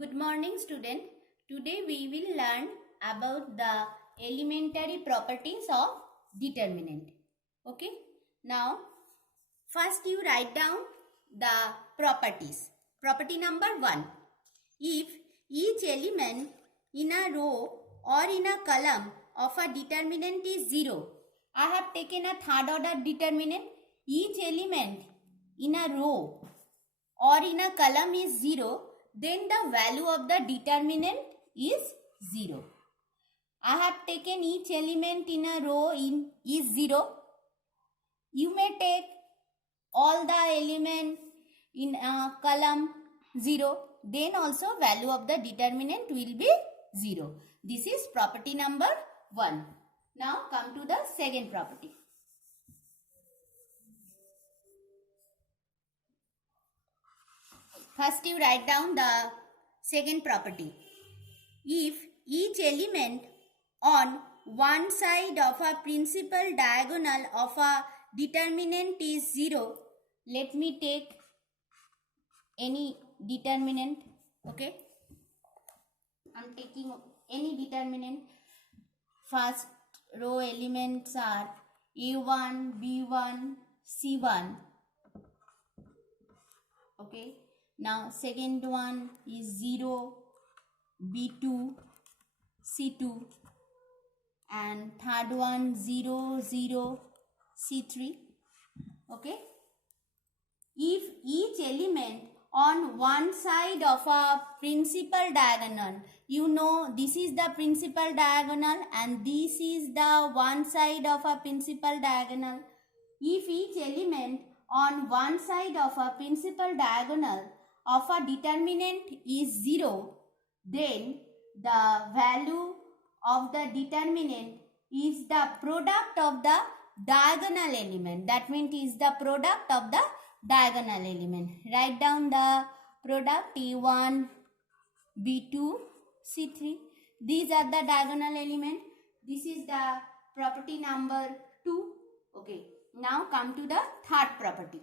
Good morning, student. Today we will learn about the elementary properties of determinant. Okay. Now, first you write down the properties. Property number 1. If each element in a row or in a column of a determinant is 0, I have taken a third order determinant. Each element in a row or in a column is 0, then the value of the determinant is 0. I have taken each element in a row is 0. You may take all the element in a column 0, then also value of the determinant will be 0. This is property number 1. Now come to the second property. First you write down the second property. If each element on one side of a principal diagonal of a determinant is 0, let me take any determinant. Okay, I'm taking any determinant. First row elements are A1, B1, C1. Okay, now second one is 0, B2, C2, and third one 0, 0, C3. Okay, if each element on one side of a principal diagonal, you know this is the principal diagonal and this is the one side of a principal diagonal. If each element on one side of a principal diagonal of a determinant is 0, then the value of the determinant is the product of the diagonal element. That means is the product of the diagonal element. Write down the product A1, B2, C3. These are the diagonal element. This is the property number 2. Okay. Now come to the third property.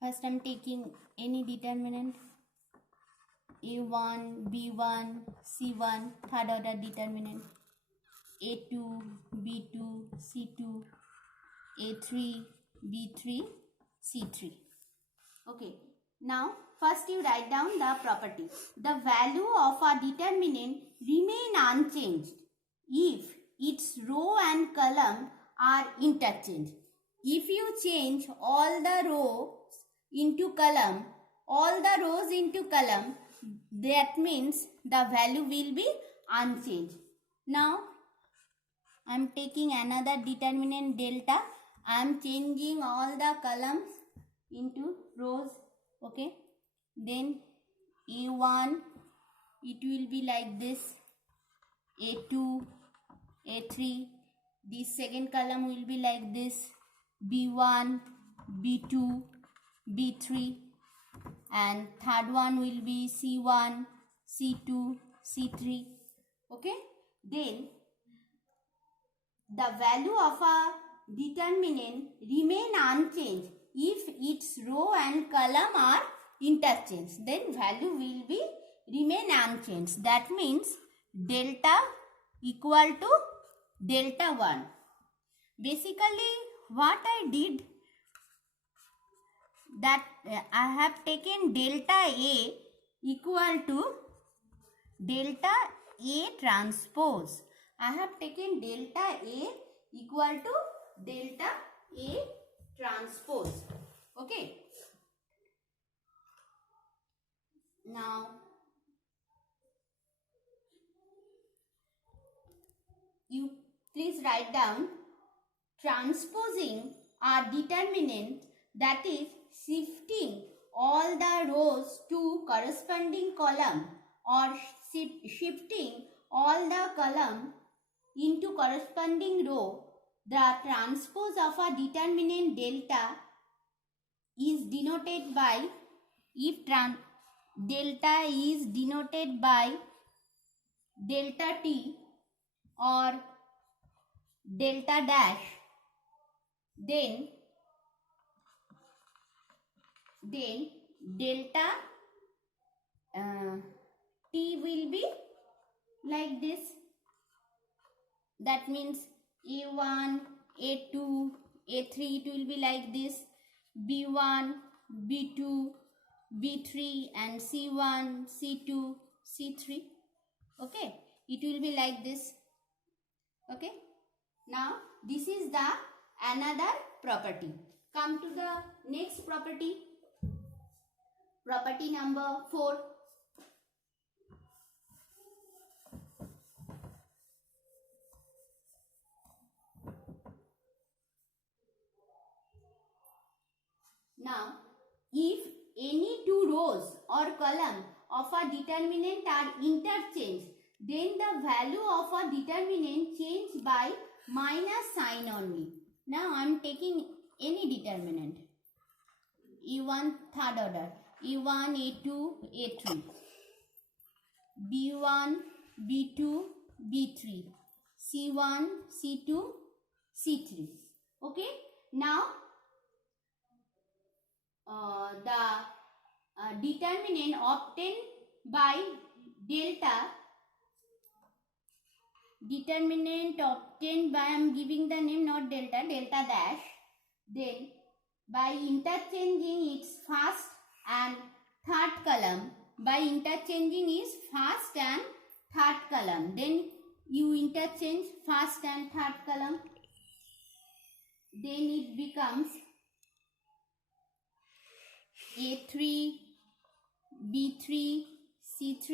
First I am taking any determinant A1, B1, C1, third order determinant, A2, B2, C2, A3, B3, C3. Okay. Now first you write down the property. The value of a determinant remain unchanged if its row and column are interchanged. If you change all the rows into column, all the rows into column, that means the value will be unchanged. Now I am taking another determinant delta. I am changing all the columns into rows. Okay, then A1, it will be like this, A2, A3, this second column will be like this, B1, B2, B3, and third one will be C1, C2, C3. Okay, then the value of a determinant remain unchanged if its row and column are interchanged. Then value will be remain unchanged. That means delta equal to delta 1. Basically what I did, that I have taken delta A equal to delta A transpose. I have taken delta A equal to delta A transpose. Okay. Now you please write down transposing a determinant, that is shifting all the rows to corresponding column or shifting all the column into corresponding row. The transpose of a determinant delta is denoted by, if delta is denoted by delta t or delta dash, then delta T will be like this. That means A1, A2, A3, it will be like this. B1, B2, B3 and C1, C2, C3. Okay, it will be like this. Okay, now this is the another property. Come to the next property. Property number 4. Now, if any two rows or column of a determinant are interchanged, then the value of a determinant change by minus sign only. Now, I am taking any determinant. E1 third order, E1, A2, A3, B1, B2, B3, C1, C2, C3. Okay, now the determinant obtained by delta, I am giving the name, not delta, delta dash, then by interchanging its first and third column, then you interchange first and third column, then it becomes A3, B3, C3.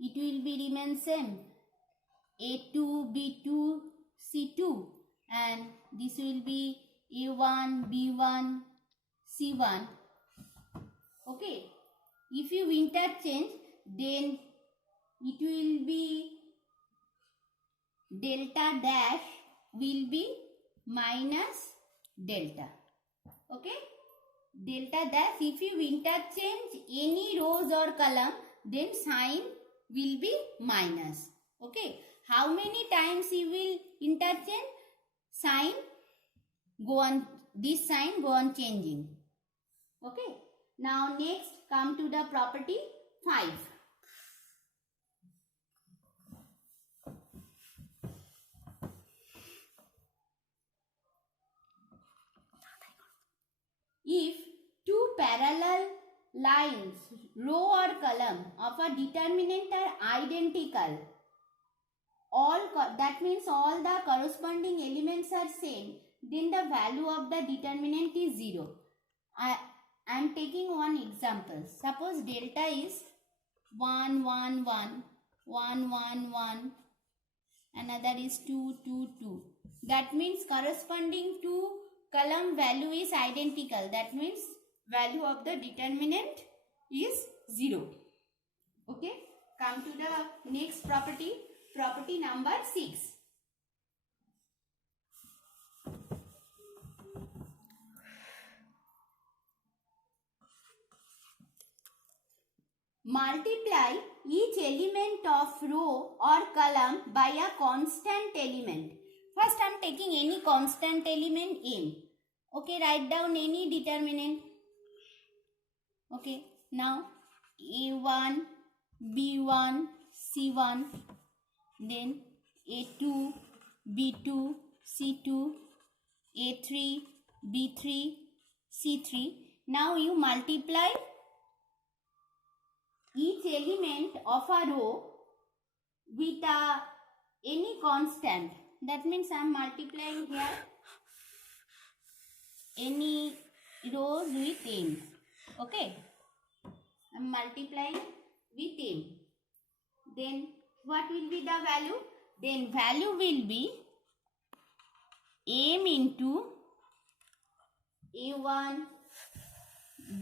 It will be remain same. A2, B2, C2, and this will be A1, B1, C1. Okay. If you interchange, then it will be delta dash will be minus delta. Okay. Delta dash, if you interchange any rows or column, then sign will be minus. Okay. How many times you will interchange? Sign go on, this sign go on changing. Okay. Now next come to the property 5. If two parallel lines, row or column of a determinant are identical, that means all the corresponding elements are same, then the value of the determinant is 0. I am taking one example. Suppose delta is 1, 1, 1, 1, 1, 1, another is 2, 2, 2. That means corresponding to column value is identical. That means value of the determinant is 0. Okay. Come to the next property. Property number 6. Multiply each element of row or column by a constant element. First I am taking any constant element m. Okay, write down any determinant. Okay, now A1, B1, C1, then A2, B2, C2, A3, B3, C3. Now you multiply each element of a row with any constant. That means I am multiplying here any rows with m. Okay, I am multiplying with m. Then what will be the value? Then value will be m into A1,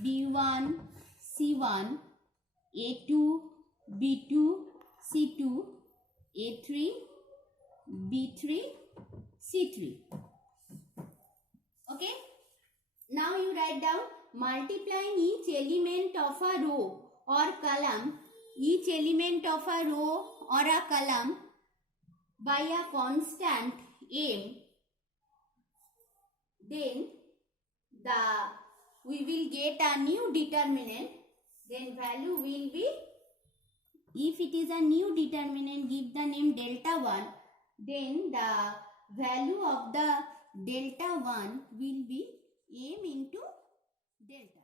B1, C1, A2, B2, C2, A3, B3, C3. Okay. Now you write down multiplying each element of a row or column, by a constant m then we will get a new determinant. Then value will be, if it is a new determinant, give the name delta 1, then the value of the delta 1 will be m into delta.